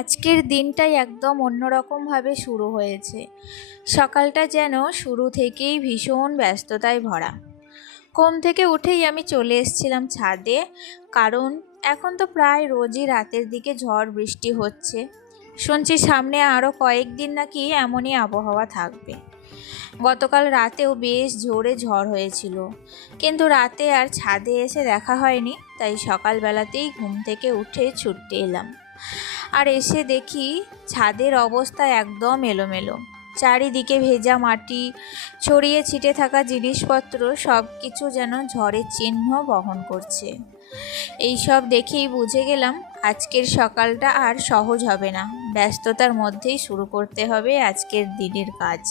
আজকের দিনটাই একদম অন্যরকমভাবে শুরু হয়েছে। সকালটা যেন শুরু থেকেই ভীষণ ব্যস্ততায় ভরা। ঘুম থেকে উঠেই আমি চলে এসেছিলাম ছাদে, কারণ এখন তো প্রায় রোজই রাতের দিকে ঝড় বৃষ্টি হচ্ছে। শুনছি সামনে আরও কয়েকদিন নাকি এমনই আবহাওয়া থাকবে। গতকাল রাতেও বেশ জোরে ঝড় হয়েছিল, কিন্তু রাতে আর ছাদে এসে দেখা হয়নি, তাই সকালবেলাতেই ঘুম থেকে উঠে ছুটতে এলাম। আর এসে দেখি ছাদের অবস্থা একদম এলোমেলো। চারিদিকে ভেজা মাটি, ছড়িয়ে ছিটে থাকা জিনিসপত্র সব কিছু যেন ঝড়ের চিহ্ন বহন করছে। এই সব দেখেই বুঝে গেলাম আজকের সকালটা আর সহজ হবে না। ব্যস্ততার মধ্যেই শুরু করতে হবে আজকের দিনের কাজ।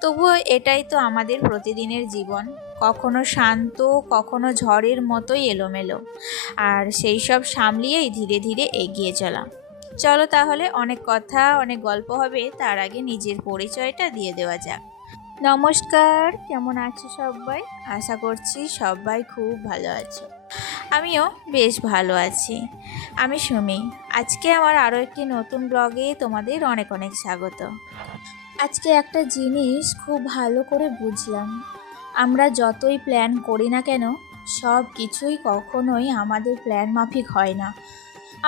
তবুও এটাই তো আমাদের প্রতিদিনের জীবন, কখনো শান্ত, কখনো ঝড়ের মতোই এলোমেলো। আর সেই সব সামলিয়েই ধীরে ধীরে এগিয়ে চলা। চলো তাহলে, অনেক কথা অনেক গল্প হবে, তার আগে নিজের পরিচয়টা দিয়ে দেওয়া যাক। নমস্কার, কেমন আছো সবাই? আশা করছি সবাই খুব ভালো আছো। আমিও বেশ ভালো আছি। আমি সুমি। আজকে আমার আরও একটি নতুন ব্লগে তোমাদের অনেক অনেক স্বাগত। আজকে একটা জিনিস খুব ভালো করে বুঝলাম, আমরা যতই প্ল্যান করি না কেন, সব কিছুই কখনোই আমাদের প্ল্যান মাফিক হয় না।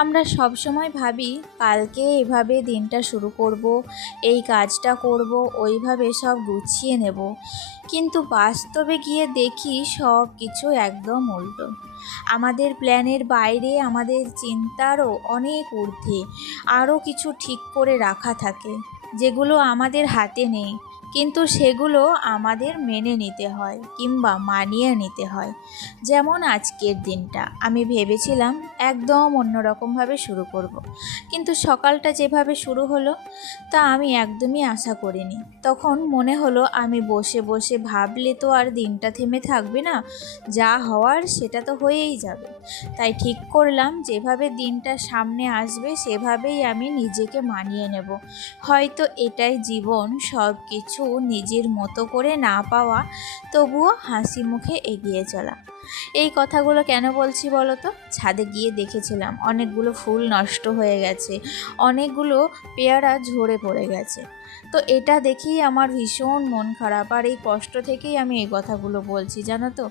আমরা সব সময় ভাবি কালকে এভাবে দিনটা শুরু করব, এই কাজটা করব, ওইভাবে সব গুছিয়ে নেব, কিন্তু বাস্তবে গিয়ে দেখি সব কিছু একদম উল্টো। আমাদের প্ল্যানের বাইরে, আমাদের চিন্তারও অনেক ঊর্ধ্বে আরও কিছু ঠিক করে রাখা থাকে, যেগুলো আমাদের হাতে নেই, কিন্তু সেগুলো আমাদের মেনে নিতে হয় কিংবা মানিয়ে নিতে হয়। যেমন আজকের দিনটা আমি ভেবেছিলাম একদম অন্যরকমভাবে শুরু করব, কিন্তু সকালটা যেভাবে শুরু হলো তা আমি একদমই আশা করিনি। তখন মনে হলো আমি বসে বসে ভাবলে তো আর দিনটা থেমে থাকবে না, যা হওয়ার সেটা তো হয়েই যাবে। তাই ঠিক করলাম যেভাবে দিনটা সামনে আসবে সেভাবেই আমি নিজেকে মানিয়ে নেব। হয়তো এটাই জীবন, সব কিছু নিজের মতো করে না পাওয়া, তবুও হাসি মুখে এগিয়ে চলা। এই কথাগুলো কেন বলছি বলো তো? ছাদে গিয়ে দেখেছিলাম অনেকগুলো ফুল নষ্ট হয়ে গেছে, অনেকগুলো পেয়ারা ঝরে পড়ে গেছে। তো এটা দেখেই আমার ভীষণ মন খারাপ, আর এই কষ্ট থেকেই আমি এই কথাগুলো বলছি, জানো তো।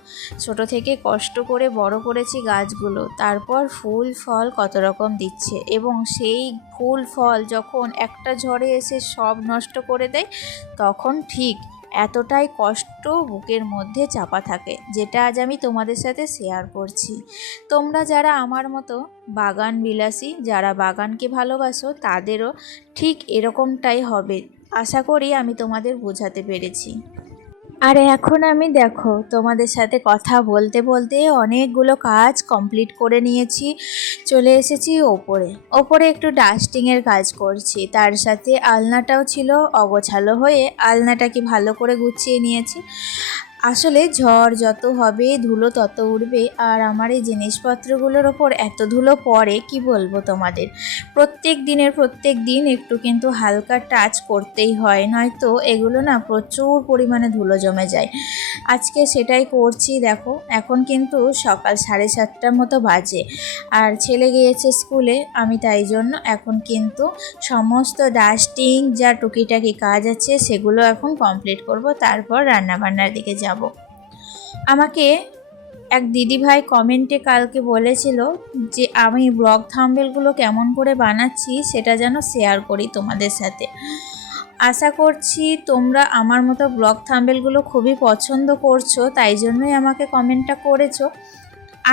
ছোট থেকে কষ্ট করে বড় করেছি গাছগুলো, তারপর ফুল ফল কত রকম দিচ্ছে, এবং সেই ফুল ফল যখন একটা ঝড়ে এসে সব নষ্ট করে দেয়, তখন ঠিক এতটাই কষ্ট বুকের মধ্যে চাপা থাকে, যেটা আজ আমি তোমাদের সাথে শেয়ার করছি। তোমরা যারা আমার মতো বাগান বিলাসী, যারা বাগানকে ভালোবাসো, তাদেরও ঠিক এরকমটাই হবে। আশা করি আমি তোমাদের বোঝাতে পেরেছি। আর এখন আমি দেখো তোমাদের সাথে কথা বলতে বলতে অনেকগুলো কাজ কমপ্লিট করে নিয়েছি। চলে এসেছি ওপরে একটু ডাস্টিংয়ের কাজ করছি, তার সাথে আলনাটাও ছিল অগোছালো হয়ে, আলনাটাকে ভালো করে গুছিয়ে নিয়েছি। আসলে ঝড় যত হবে ধুলো তত উড়বে, আর আমার এই জিনিসপত্রগুলোর ওপর এত ধুলো পড়ে কি বলবো তোমাদের। প্রত্যেক দিন একটু কিন্তু হালকা টাচ করতেই হয়, নয়তো এগুলো না প্রচুর পরিমাণে ধুলো জমে যায়। আজকে সেটাই করছি। দেখো এখন কিন্তু সকাল 7:30টার মতো বাজে, আর ছেলে গিয়েছে স্কুলে। আমি তাই জন্য এখন কিন্তু সমস্ত ডাস্টিং যা টুকিটাকি কাজ আছে সেগুলো এখন কমপ্লিট করব, তারপর রান্নাবান্নার দিকে যাব। আমাকে এক দিদিভাই কমেন্টে কালকে বলেছিল যে আমি ব্লগ থাম্বনেলগুলো কেমন করে বানাচ্ছি সেটা যেন শেয়ার করি তোমাদের সাথে। আশা করছি তোমরা আমার মতো ব্লগ থাম্বনেলগুলো খুবই পছন্দ করছো, তাই জন্যই আমাকে কমেন্টটা করেছো।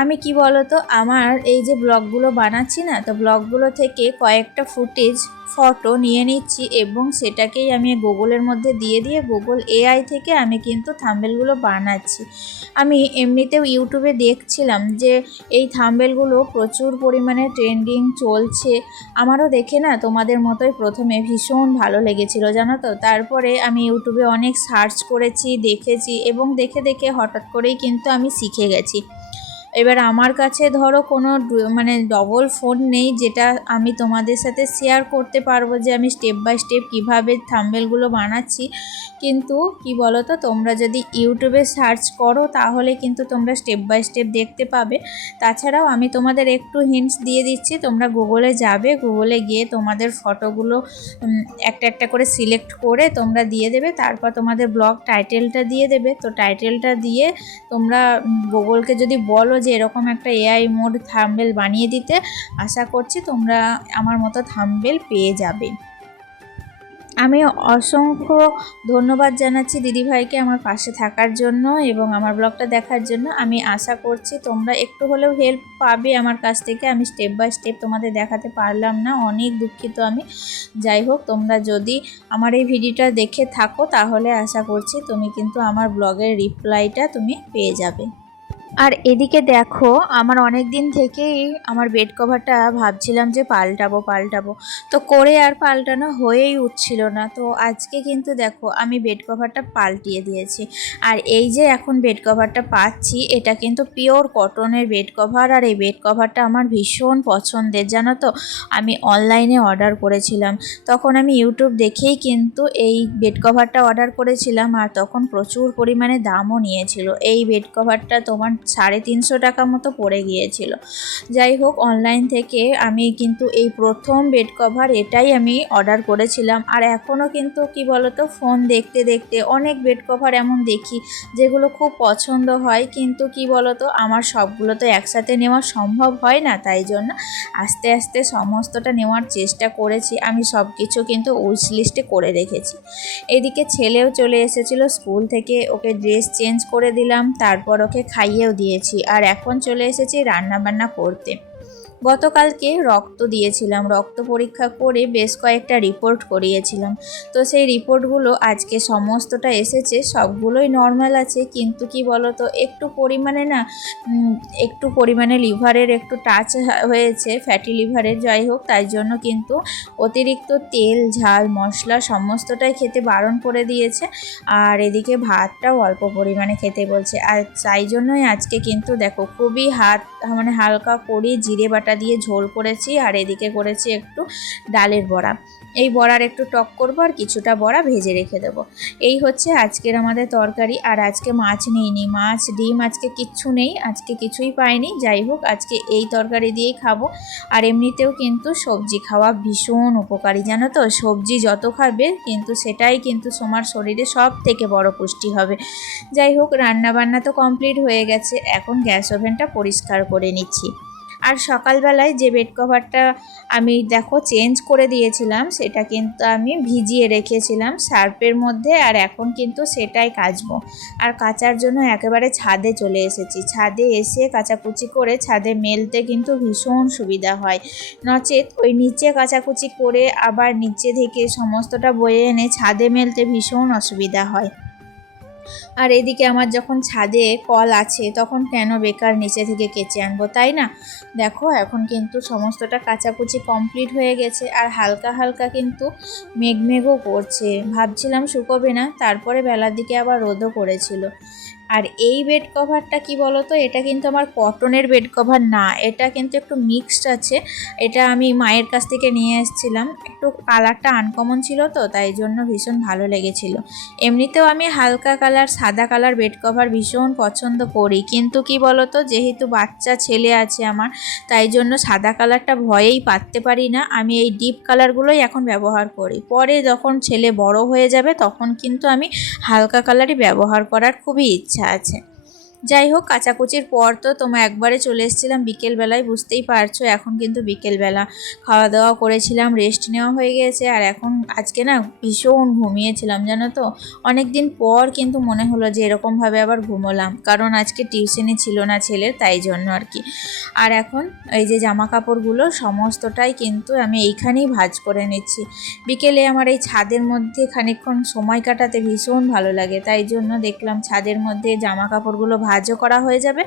আমি কি বলো তো, আমার এই যে ব্লগগুলো বানাচ্ছি না, তো ব্লগগুলো থেকে কয়েকটা ফুটেজ ফটো নিয়ে নিচ্ছি, এবং সেটাকেই আমি গুগলের মধ্যে দিয়ে গুগল এআই থেকে আমি কিন্তু থাম্বনেলগুলো বানাচ্ছি। আমি এমনিতেও ইউটিউবে দেখছিলাম যে এই থাম্বনেলগুলো প্রচুর পরিমাণে ট্রেন্ডিং চলছে। আমারও দেখে না তোমাদের মতোই প্রথমে ভীষণ ভালো লেগেছিল, জানো তো। তারপরে আমি ইউটিউবে অনেক সার্চ করেছি, দেখেছি, এবং দেখে দেখে হঠাৎ করেই কিন্তু আমি শিখে গেছি। এবার আমার কাছে ধরো কোনো মানে ডবল ফোন নেই যেটা আমি তোমাদের সাথে শেয়ার করতে পারবো যে আমি স্টেপ বাই স্টেপ কীভাবে থাম্বনেলগুলো বানাচ্ছি। কিন্তু কি বলো তো, তোমরা যদি ইউটিউবে সার্চ করো তাহলে কিন্তু তোমরা স্টেপ বাই স্টেপ দেখতে পাবে। তাছাড়াও আমি তোমাদের একটু হিন্টস দিয়ে দিচ্ছি, তোমরা গুগলে যাবে, গুগলে গিয়ে তোমাদের ফটোগুলো একটা একটা করে সিলেক্ট করে তোমরা দিয়ে দেবে, তারপর তোমাদের ব্লগ টাইটেলটা দিয়ে দেবে। তো টাইটেলটা দিয়ে তোমরা গুগলকে যদি বলো যে এরকম একটা এআই মোড থাম্বনেল বানিয়ে দিতে, আশা করছি তোমরা আমার মতো থাম্বনেল পেয়ে যাবে। আমি অসংখ্য ধন্যবাদ জানাচ্ছি দিদিভাইকে আমার পাশে থাকার জন্য এবং আমার ব্লগটা দেখার জন্য। আমি আশা করছি তোমরা একটু হলেও হেল্প পাবে আমার কাছ থেকে। আমি স্টেপ বাই স্টেপ তোমাদের দেখাতে পারলাম না, অনেক দুঃখিত আমি। যাই হোক, তোমরা যদি আমার এই ভিডিওটা দেখে থাকো তাহলে আশা করছি তুমি কিন্তু আমার ব্লগের রিপ্লাইটা তুমি পেয়ে যাবে। আর এদিকে দেখো, আমার অনেক দিন থেকেই আমার বেড কভারটা ভাবছিলাম যে পাল্টাবো, তো করে আর পাল্টানো হয়েই উঠছিল না। তো আজকে কিন্তু দেখো আমি বেড কভারটা পাল্টিয়ে দিয়েছি। আর এই যে এখন বেড কভারটা পাচ্ছি, এটা কিন্তু পিওর কটনের বেড কভার। আর এই বেড কভারটা আমার ভীষণ পছন্দের, জানো তো। আমি অনলাইনে অর্ডার করেছিলাম, তখন আমি ইউটিউব দেখেই কিন্তু এই বেড কভারটা অর্ডার করেছিলাম। আর তখন প্রচুর পরিমাণে দামও নিয়েছিল। এই বেড কভারটা তোমার 350 টাকা মতো পড়ে গিয়েছিল। যাই হোক, অনলাইন থেকে আমি কিন্তু এই প্রথম বেড কভার এটাই আমি অর্ডার করেছিলাম। আর এখনও কিন্তু কি বলতো, ফোন দেখতে দেখতে অনেক বেড কভার এমন দেখি যেগুলো খুব পছন্দ হয়, কিন্তু কি বলতো, আমার সবগুলো তো একসাথে নেওয়া সম্ভব হয় না। তাই জন্য আস্তে আস্তে সমস্তটা নেওয়ার চেষ্টা করেছি। আমি সব কিছু কিন্তু উইশ লিস্টে করে রেখেছি। এদিকে ছেলেও চলে এসেছিলো স্কুল থেকে, ওকে ড্রেস চেঞ্জ করে দিলাম, তারপর ওকে খাইয়েও দিয়েছি। আর এখন চলে এসেছি রান্না বান্না করতে। গতকালকে রক্ত দিয়েছিলাম, রক্ত পরীক্ষা করে বেশ কয়েকটা রিপোর্ট করিয়েছিলাম। তো সেই রিপোর্টগুলো আজকে সমস্তটা এসেছে, সবগুলোই নর্মাল আছে। কিন্তু কি বলতো, একটু পরিমাণে লিভারের একটু টাচ হয়েছে, ফ্যাটি লিভারের। যাই হোক, তাই জন্য কিন্তু অতিরিক্ত তেল ঝাল মশলা সমস্তটাই খেতে বারণ করে দিয়েছে। আর এদিকে ভাতটাও অল্প পরিমাণে খেতে বলছে। আর তাই জন্যই আজকে কিন্তু দেখো খুবই হালকা করে জিরে বাটা দিয়ে ঝোল করেছি। আর এদিকে করেছি একটু ডালের বড়া। এই বড়ার একটু টক করবো আর কিছুটা বড়া ভেজে রেখে দেবো। এই হচ্ছে আজকের আমাদের তরকারি। আর আজকে মাছ নেইনি, মাছ ডিম আজকে কিচ্ছু নেই, আজকে কিছুই পাইনি। যাই হোক, আজকে এই তরকারি দিয়েই খাবো। আর এমনিতেও কিন্তু সবজি খাওয়া ভীষণ উপকারী, জানো তো। সবজি যত খাবে কিন্তু সেটাই কিন্তু তোমার শরীরে সব থেকে বড় পুষ্টি হবে। যাই হোক, রান্না বান্না তো কমপ্লিট হয়ে গেছে, এখন গ্যাস ওভেনটা পরিষ্কার করে নিচ্ছি। আর সকালবেলায় যে বেড কভারটা আমি দেখো চেঞ্জ করে দিয়েছিলাম, সেটা কিন্তু আমি ভিজিয়ে রেখেছিলাম সার্ফের মধ্যে। আর এখন কিন্তু সেটাই কাচবো। আর কাচার জন্য একেবারে ছাদে চলে এসেছি। ছাদে এসে কাচাকুচি করে ছাদে মেলতে কিন্তু ভীষণ সুবিধা হয়। নচেত ওই নিচে কাচাকুচি করে আবার নিচে থেকে সমস্তটা বয়ে এনে ছাদে মেলতে ভীষণ অসুবিধা হয়। আর এদিকে আমার যখন ছাদে কল আছে, তখন কেন বেকার নিচে থেকে কেচে আনবো, তাই না। দেখো এখন কিন্তু সমস্তটা কাচাকুচি কমপ্লিট হয়ে গেছে। আর হালকা হালকা কিন্তু মেঘও করছে, ভাবছিলাম শুকোবে না, তারপরে বেলার দিকে আবার রোদও করেছিল। আর এই বেড কভারটা কি বলতো, এটা কিন্তু আমার কটনের বেড কভার না, এটা কিন্তু একটু মিক্সড আছে। এটা আমি মায়ের কাছ থেকে নিয়ে এসেছিলাম, একটু কালারটা আনকমন ছিল, তো তাই জন্য ভীষণ ভালো লেগেছিল। এমনিতেও আমি হালকা কালার সাদা কালার বেড কভার ভীষণ পছন্দ করি, কিন্তু কি বলতো, যেহেতু বাচ্চা ছেলে আছে আমার, তাই জন্য সাদা কালারটা ভয়েই পারতে পারি না। আমি এই ডিপ কালারগুলোই এখন ব্যবহার করি। পরে যখন ছেলে বড় হয়ে যাবে তখন কিন্তু আমি হালকা কালারই ব্যবহার করার খুবই ইচ্ছা আছে। যাই হোক, কাচাকুচির পর তো তোমার একবারে চলে এসেছিলাম বিকেলবেলায়, বুঝতেই পারছো। এখন কিন্তু বিকেলবেলা খাওয়া দাওয়া করেছিলাম, রেস্ট নেওয়া হয়ে গেছে। আর এখন আজকে না ভীষণ ঘুমিয়েছিলাম, জানো তো। অনেক দিন পর কিন্তু মনে হলো যে এরকমভাবে আবার ঘুমোলাম, কারণ আজকে টিউশনি ছিল না ছেলের, তাই জন্য আর কি। আর এখন এই যে জামা কাপড়গুলো সমস্তটাই কিন্তু আমি এইখানেই ভাঁজ করে নিচ্ছি। বিকেলে আমার এই ছাদের মধ্যে খানিকক্ষণ সময় কাটাতে ভীষণ ভালো লাগে, তাই জন্য দেখলাম ছাদের মধ্যে জামা কাপড়গুলো ভাঁজও করা হয়ে যাবে,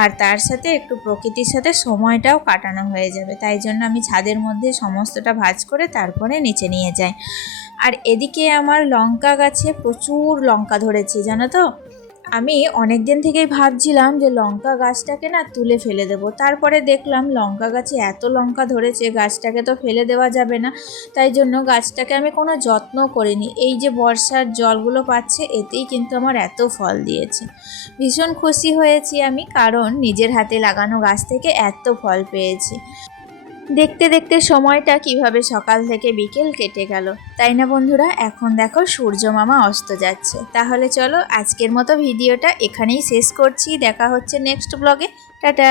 আর তার সাথে একটু প্রকৃতির সাথে সময়টাও কাটানো হয়ে যাবে। তাই জন্য আমি ছাদের মধ্যে সমস্তটা ভাঁজ করে তারপরে নিচে নিয়ে যাই। আর এদিকে আমার লঙ্কা গাছে প্রচুর লঙ্কা ধরেছে, জানো তো। আমি অনেক দিন থেকেই ভাবছিলাম যে লঙ্কা গাছটাকে না তুলে ফেলে দেবো, তারপরে দেখলাম লঙ্কা গাছে এত লঙ্কা ধরেছে, গাছটাকে তো ফেলে দেওয়া যাবে না। তাই জন্য গাছটাকে আমি কোনো যত্ন করিনি। এই যে বর্ষার জলগুলো পাচ্ছে, এতেই কিন্তু আমার এত ফল দিয়েছে। ভীষণ খুশি হয়েছি আমি, কারণ নিজের হাতে লাগানো গাছ থেকে এত ফল পেয়েছি। দেখতে দেখতে সময়টা কিভাবে সকাল থেকে বিকেল কেটে গেল, তাই না বন্ধুরা? এখন দেখো সূর্য মামা অস্ত যাচ্ছে। তাহলে চলো আজকের মতো ভিডিওটা এখানেই শেষ করছি। দেখা হচ্ছে নেক্সট ব্লগে। টাটা।